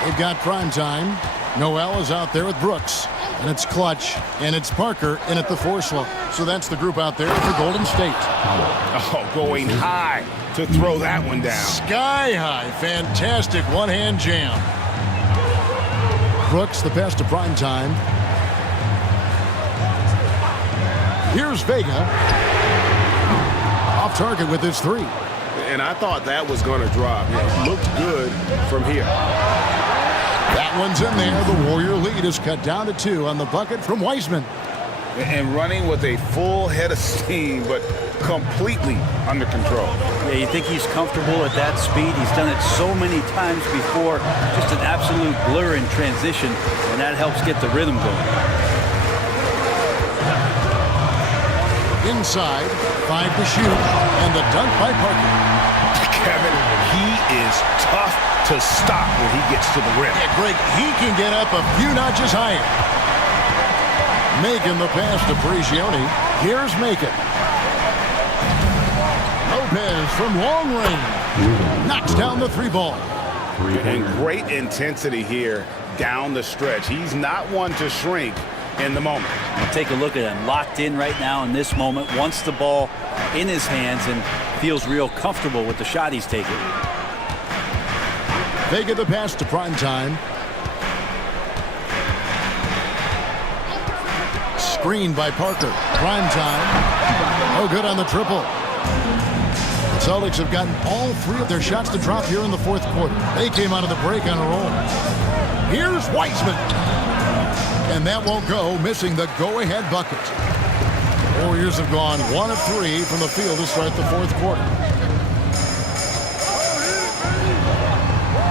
They've got Primetime. Noel is out there with Brooks. And it's Clutch. And it's Parker in at the 4 slot. So that's the group out there for Golden State. Oh, going high to throw that one down. Sky high. Fantastic one-hand jam. Brooks, the pass to Primetime. Here's Vega. Off target with his 3. And I thought that was going to drop. It looked good from here. That one's in there. The Warrior lead is cut down to 2 on the bucket from Wiseman. And running with a full head of steam, but completely under control. Yeah, you think he's comfortable at that speed? He's done it so many times before. Just an absolute blur in transition, and that helps get the rhythm going. Inside, 5 to shoot, and the dunk by Parker. Kevin, he is tough to stop when he gets to the rim. Yeah, Greg, he can get up a few notches higher. Making the pass to Prigioni. Here's Macon. Lopez from long range. Knocks down the 3 ball. And great intensity here down the stretch. He's not one to shrink in the moment. Take a look at him, locked in right now in this moment, wants the ball in his hands and feels real comfortable with the shot he's taking. They get the pass to Primetime. Screened by Parker. Primetime. Oh, good on the triple. The Celtics have gotten all 3 of their shots to drop here in the fourth quarter. They came out of the break on a roll. Here's Wiseman. And that won't go, missing the go-ahead bucket. Warriors have gone 1 of 3 from the field to start the fourth quarter.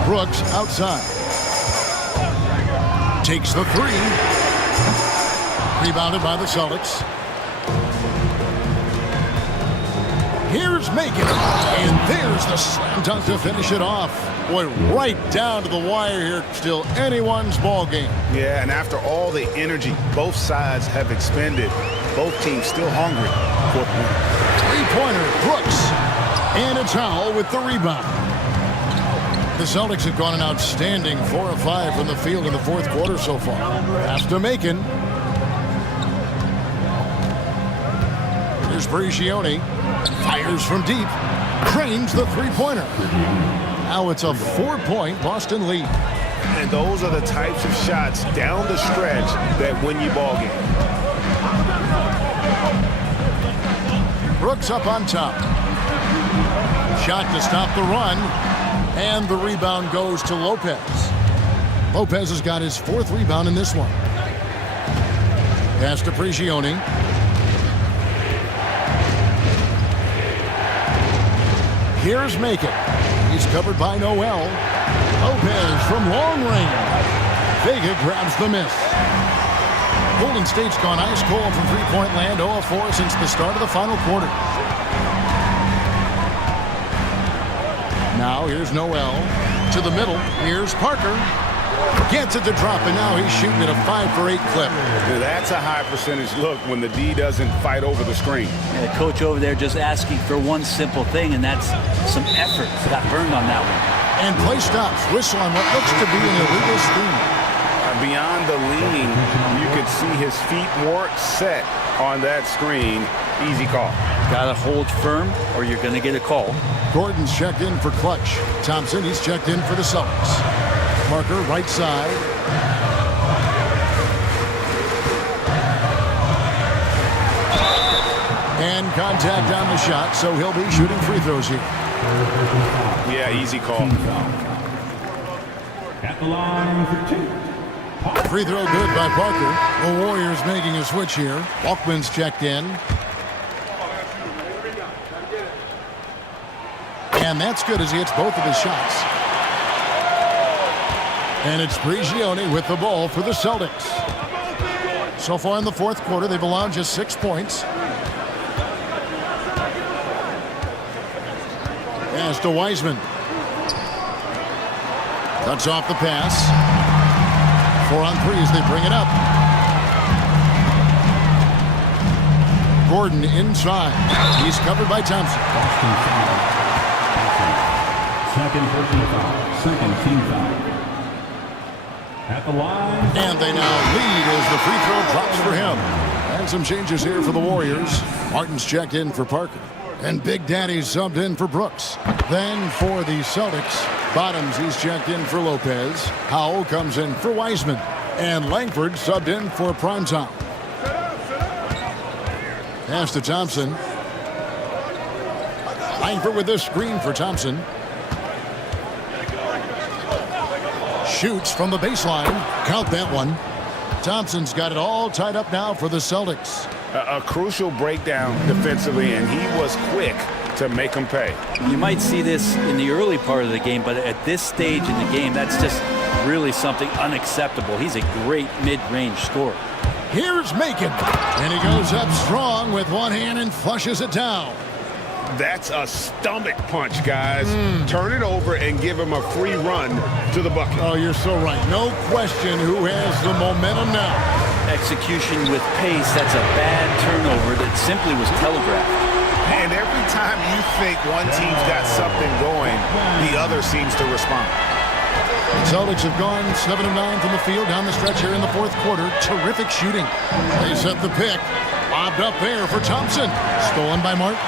Brooks outside. Takes the 3. Rebounded by the Celtics. Here's Macon. And there's the slam dunk to finish it off. Boy, right down to the wire here. Still anyone's ball game. Yeah, and after all the energy both sides have expended, both teams still hungry for a win. 3-pointer, Brooks. And it's Howell with the rebound. The Celtics have gone an outstanding 4 of 5 from the field in the fourth quarter so far. Pass to Macon. Here's Prigioni. Fires from deep. Drains the 3-pointer. Now it's a 4-point Boston lead. And those are the types of shots down the stretch that win you ball game. Brooks up on top. Shot to stop the run. And the rebound goes to Lopez. Lopez has got his 4th rebound in this one. Pass to Prigioni. Here's Macon. He's covered by Noel. Lopez from long range. Vega grabs the miss. Golden State's gone ice cold from three-point land, 0 of 4 since the start of the final quarter. Now here's Noel to the middle. Here's Parker. Gets it to drop, and now he's shooting at a 5 for 8 clip. Now, that's a high percentage look when the D doesn't fight over the screen. The coach over there just asking for one simple thing, and that's some effort. Got burned on that one. And play stops. Whistle on what looks to be an illegal screen. Beyond the leaning, you could see his feet more set on that screen. Easy call. Got to hold firm, or you're going to get a call. Gordon's checked in for clutch. Thompson, he's checked in for the Celtics. Parker, right side. And contact on the shot, so he'll be shooting free throws here. Yeah, easy call. At the line for 2. Free throw good by Parker. The Warriors making a switch here. Walkman's checked in. And that's good as he hits both of his shots. And it's Prigioni with the ball for the Celtics. So far in the 4th quarter, they've allowed just 6 points. Pass to Wiseman. Cuts off the pass. 4 on 3 as they bring it up. Gordon inside. He's covered by Thompson. Second personal foul. Second team foul. At the line. And they now lead as the free throw drops for him. And some changes here for the Warriors. Martin's checked in for Parker. And Big Daddy's subbed in for Brooks. Then for the Celtics, Bottoms, he's checked in for Lopez. Howell comes in for Wiseman. And Langford subbed in for Primetime. Pass to Thompson. Langford with the screen for Thompson. Shoots from the baseline. Count that one. Thompson's got it all tied up now for the Celtics. A crucial breakdown defensively, and he was quick to make them pay. You might see this in the early part of the game, but at this stage in the game, that's just really something unacceptable. He's a great mid-range scorer. Here's Macon. And he goes up strong with one hand and flushes it down. That's a stomach punch, guys. Turn it over and give him a free run to the bucket. Oh, you're so right. No question who has the momentum now. Execution with pace, that's a bad turnover that simply was telegraphed. And every time you think one team's got something going, the other seems to respond. Celtics have gone 7 of 9 from the field down the stretch here in the 4th quarter. Terrific shooting. They set the pick. Lobbed up there for Thompson. Stolen by Martin.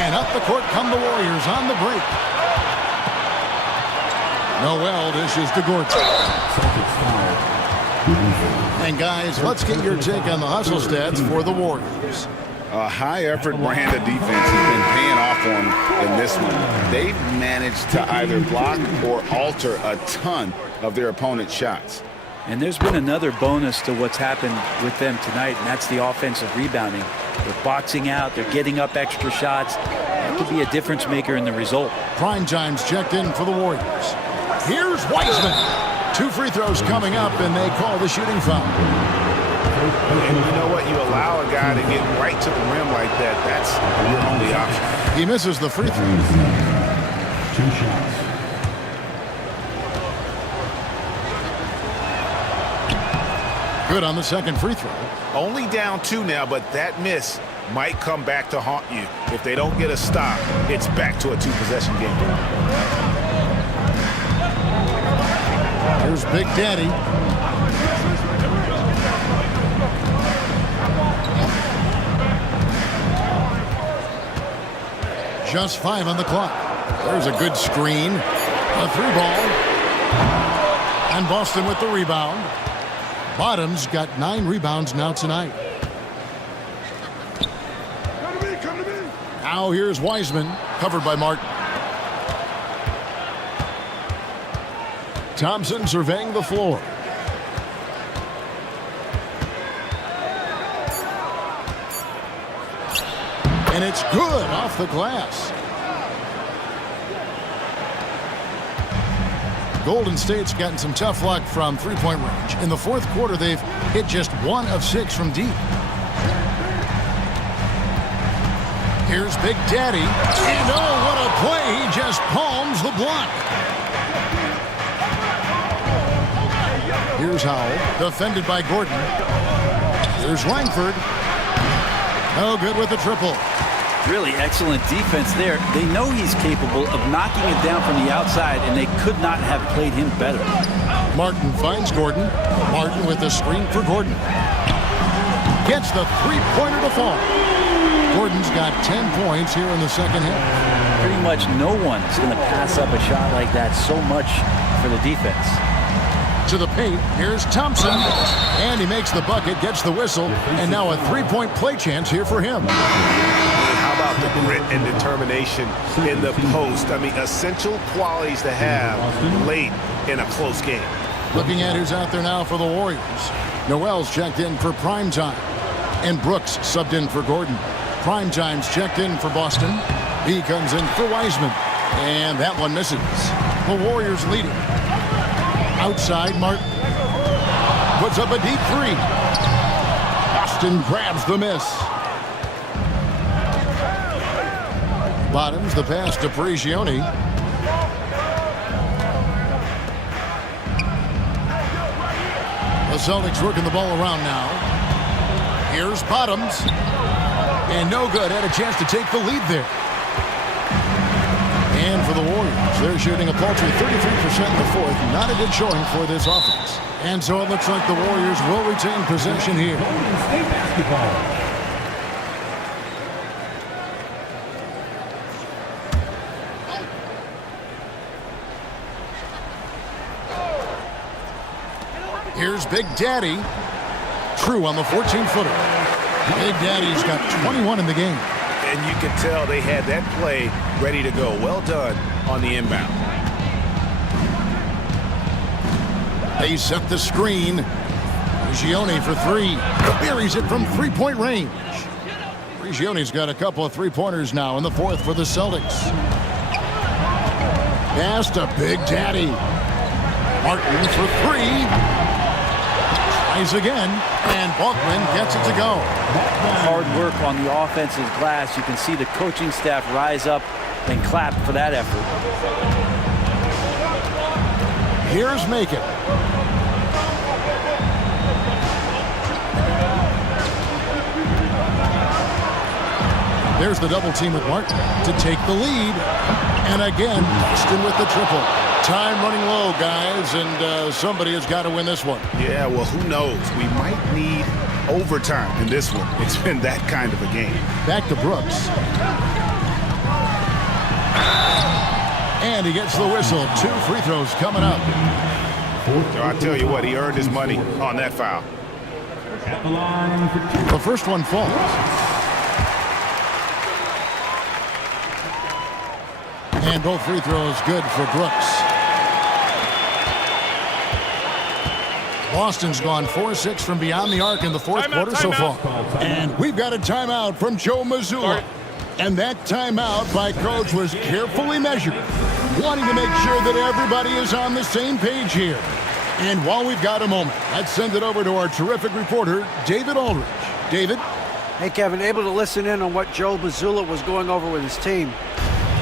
And up the court come the Warriors on the break. Noel dishes to Gordon. And guys, let's get your take on the hustle stats for the Warriors. A high-effort brand of defense has been paying off for them in this one. They've managed to either block or alter a ton of their opponent's shots. And there's been another bonus to what's happened with them tonight, and that's the offensive rebounding. They're boxing out, they're getting up extra shots. That could be a difference maker in the result. Primetime's checked in for the Warriors. Here's Wiseman. 2 free throws coming up, and they call the shooting foul. And you know what? You allow a guy to get right to the rim like that, that's your only option. He misses the free throw. 2 shots. Good on the second free throw. Only down 2 now, but that miss might come back to haunt you. If they don't get a stop, it's back to a 2-possession game. Here's Big Daddy. Just 5 on the clock. There's a good screen. A 3-ball. And Boston with the rebound. Bottoms got 9 rebounds now tonight. Now here's Wiseman, covered by Martin. Thompson surveying the floor. And it's good off the glass. Golden State's gotten some tough luck from three-point range. In the fourth quarter, they've hit just 1 of 6 from deep. Here's Big Daddy. And oh, what a play. He just palms the block. Here's Howell, defended by Gordon. Here's Langford. No good with the triple. Really excellent defense there. They know he's capable of knocking it down from the outside, and they could not have played him better. Martin finds Gordon. Martin with the screen for Gordon. Gets the three-pointer to fall. Gordon's got 10 points here in the second half. Pretty much no one's going to pass up a shot like that so much for the defense. To the paint, here's Thompson. And he makes the bucket, gets the whistle, and now a three-point play chance here for him. How about the grit and determination in the post? I mean, essential qualities to have late in a close game. Looking at who's out there now for the Warriors. Noel's checked in for Primetime. And Brooks subbed in for Gordon. Primetime's checked in for Boston. He comes in for Wiseman. And that one misses. The Warriors leading. Outside, Martin puts up a deep three. Boston grabs the miss. Bottoms the pass to Prigioni. The Celtics working the ball around now. Here's Bottoms. And no good. Had a chance to take the lead there. And for the Warriors, they're shooting a paltry 33% in the fourth. Not a good showing for this offense. And so it looks like the Warriors will retain possession here. Golden State basketball. Here's Big Daddy. True on the 14-footer. Big Daddy's got 21 in the game. And you can tell they had that play ready to go. Well done on the inbound. They set the screen. Prigioni for three. Buries it from three-point range. Prigioni's got a couple of three-pointers now in the fourth for the Celtics. Pass to Big Daddy. Martin for three. Tries again, and Balkman gets it to go. Hard work on the offensive glass. You can see the coaching staff rise up and clap for that effort. Here's Macon. There's the double team with Martin to take the lead. And again, Boston with the triple. Time running low, guys, and somebody has got to win this one. Yeah, well, who knows? We might need overtime in this one. It's been that kind of a game. Back to Brooks. And he gets the whistle. 2 free throws coming up. So I tell you what, he earned his money on that foul. At the line for two. The first one falls. And both free throws good for Brooks. Boston's gone 4-6 from beyond the arc in the fourth quarter so far. And we've got a timeout from Joe Mazzulla. And that timeout by Coach was carefully measured, wanting to make sure that everybody is on the same page here. And while we've got a moment, let's send it over to our terrific reporter, David Aldridge. David? Hey, Kevin, able to listen in on what Joe Mazzulla was going over with his team.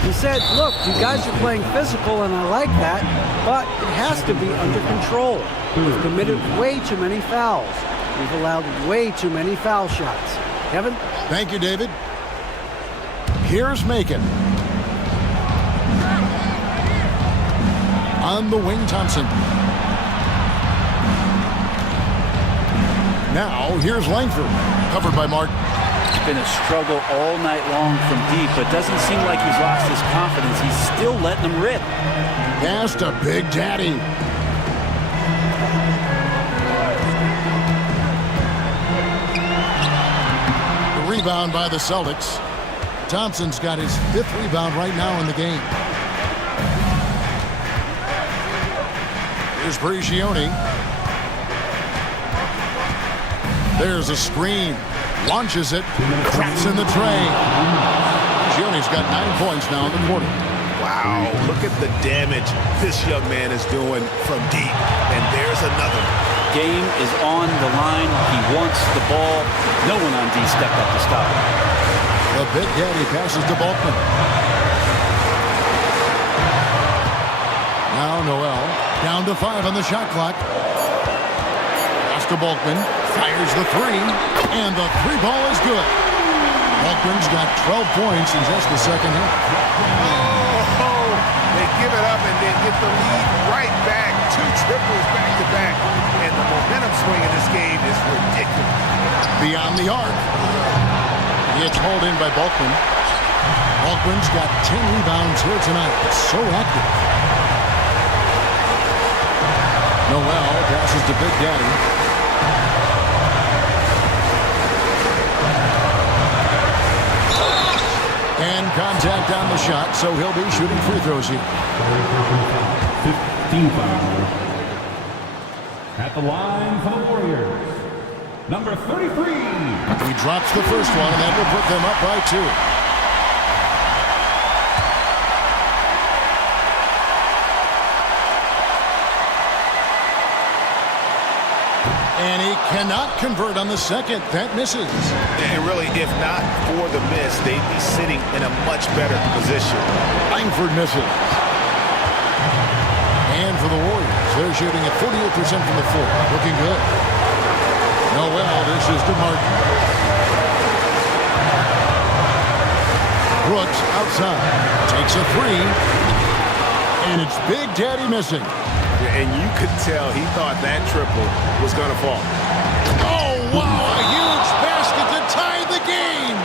He said, look, you guys are playing physical, and I like that, but it has to be under control. We've committed way too many fouls. We've allowed way too many foul shots. Kevin? Thank you, David. Here's Macon. On the wing, Thompson. Now, here's Langford, covered by Martin. It's been a struggle all night long from deep, but doesn't seem like he's lost his confidence. He's still letting them rip. Pass to Big Daddy. The rebound by the Celtics. Thompson's got his 5th rebound right now in the game. Here's Prigioni. There's a screen. Launches it. Traps in the tray. Prigioni's got 9 points now in the quarter. Wow, look at the damage this young man is doing from deep. And there's another. Game is on the line. He wants the ball. No one on D stepped up to stop him. The Big Daddy passes to Bulkman. Now Noel down to 5 on the shot clock. Pass to Bulkman. Fires the 3. And the 3 ball is good. Bulkman's got 12 points in just the second half. Oh, they give it up and then get the lead right back. 2 triples back to back. And the momentum swing in this game is ridiculous. Beyond the arc. It's hauled in by Bulkman. Bulkman's got 10 rebounds here tonight. It's so active. Noel passes to Big Daddy. And contact on the shot, so he'll be shooting free throws here. 15 foul. At the line for the Warriors, number 33. He drops the first one, and that will put them up by 2. And he cannot convert on the second. That misses. And really, if not for the miss, they'd be sitting in a much better position. Langford misses. And for the Warriors, they're shooting at 48% from the floor. Looking good. Noel dishes to Martin. Brooks outside. Takes a 3. And it's Big Daddy missing. And you could tell he thought that triple was going to fall. Oh, wow, a huge basket to tie the game.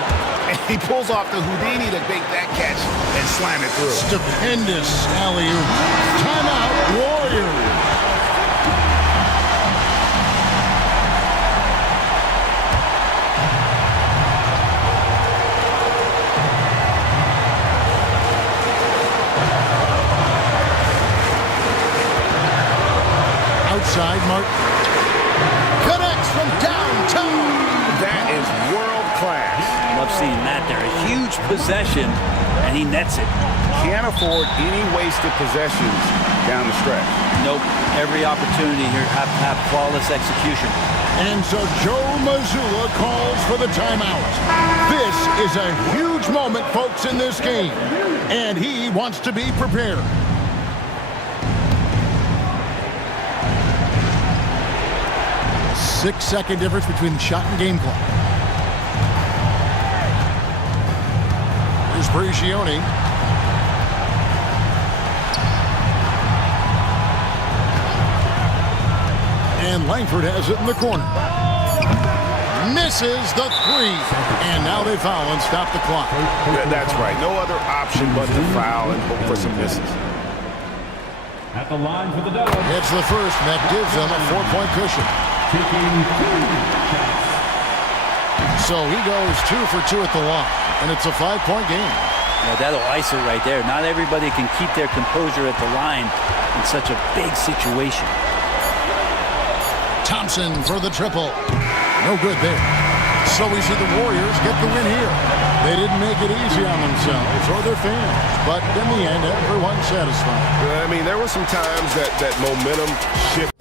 And he pulls off the Houdini to make that catch and slam it through. Stupendous alley-oop. Timeout, Warriors. Outside, Martin. Connects from downtown. That is world class. Love seeing that there. A huge possession, and he nets it. Can't afford any wasted possessions down the stretch. Nope. Every opportunity here to have flawless execution. And so Joe Mazzulla calls for the timeout. This is a huge moment, folks, in this game. And he wants to be prepared. Six-second difference between the shot and game clock. Here's Prigioni. And Langford has it in the corner. Misses the 3. And now they foul and stop the clock. That's right. No other option but to foul and hope for some misses. At the line for the Devils, It's the first, and that gives them a 4-point cushion. taking 2 shots. So he goes 2 for 2 at the line, and it's a 5-point game. Now that'll ice it right there. Not everybody can keep their composure at the line in such a big situation. Thompson for the triple. No good there. So we see the Warriors get the win here. They didn't make it easy on themselves or their fans, but in the end, everyone's satisfied. I mean, there were some times that momentum shifted.